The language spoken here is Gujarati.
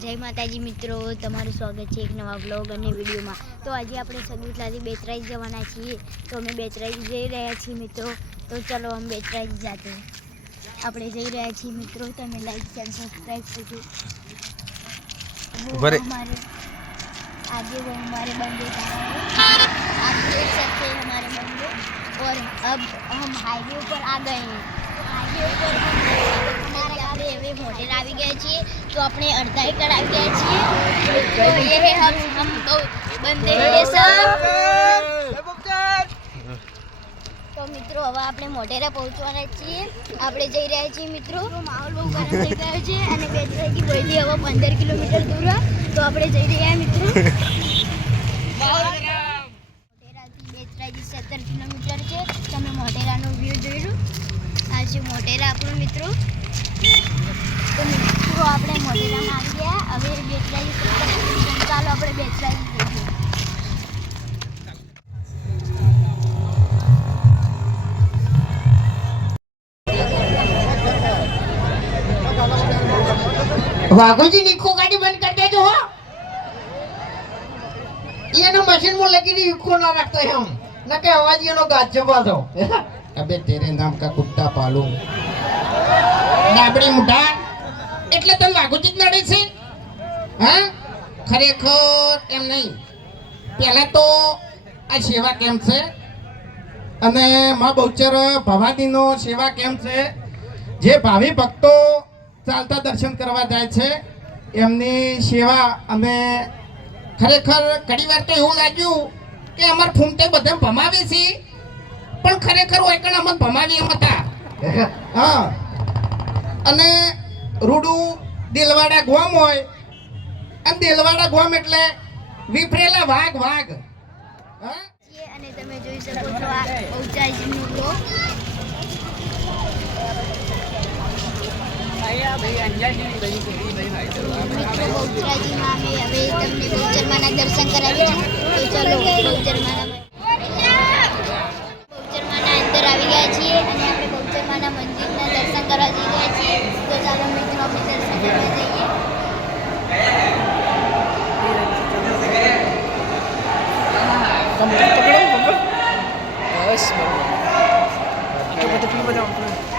જય માતાજી મિત્રો તમારું સ્વાગત છે એક નવા બ્લોગ અને વિડીયોમાં. તો આજે આપણે સગુટલાથી બેચરાઈ જવાના છીએ. તો અમે બેચરાઈ જઈ રહ્યા છીએ મિત્રો. તો ચલો અમે બેચરાઈ જાતે. આપણે જઈ રહ્યા છીએ મિત્રો. તમે લાઈક શેર સબસ્ક્રાઈબ કરજો. ભરે આજે વો हमारे बंदे आप देख सकते हैं हमारे बंदे और अब हम हाईवे पर आ આપણે હોટેલ આવી ગયા છીએ તો આપણે અડધા એકડ આવી ગયા છીએ. તો યે હે હમ હમ બંદે હે સબ તો મિત્રો હવે આપણે મોઢેરા પહોંચવાના છીએ. આપણે જઈ રહ્યા છીએ મિત્રો. માહોલ બહુ ગરમ થઈ ગયો છે અને બે દિવસથી ભયથી હવે પંદર કિલોમીટર દૂર તો આપણે જઈ રહ્યા મિત્રો. મોઢેરાથી બેચરાજી સત્તર કિલોમીટર છે. તમે મોઢેરાનો વ્યૂ જોઈ લો. આ છે મિત્રો. તો મિત્રો આપણે મોઢેરામાં આવી ગયા. હવે બેચરાઈ ચાલો આપણે બેચરાઈ વાઘોજી નીખો ગાડી બંધ કરી દેજો હો. એનો મશીનમાં લગીને ઈકો ના રાખતો એમ. ન કે અવાજ એનો ગાજ જવા દો અબે તેરે નામ કા કુત્તા પાલું. ડાબડી મુઠા એટલે તને વાઘુજી જ નડે છે? હા? ખરેખર એમ નહીં. પહેલા તો આ સેવા કેમ છે? અને મા બહુચર ભવાનીનો સેવા કેમ છે? જે ભાવિ ભક્તો ચાલતા દર્શન કરવા જાય છે, એમની સેવા અમે ખરેખર ઘણી વાર તો એવું લાગ્યું કે અમાર ફૂમતે બધા ભમાવે છે. પણ ખરેખર હોય કણ અમને ભમાવી એમ હતા. હા. અને રૂડું દિલવાડા ગોમ હોય. અને દિલવાડા ગોમ એટલે વિફરેલા વાઘ વાઘ. અને તમે જોઈ શકો છો બહુચરમાના દર્શન બહુચરમાના બહુચરમાના અંદર આવી ગયા છીએ અને ચાલો મિત્રો ઓફિસર સાથે જઈએ. બસ બરોબર. આટલું બધું પી બધા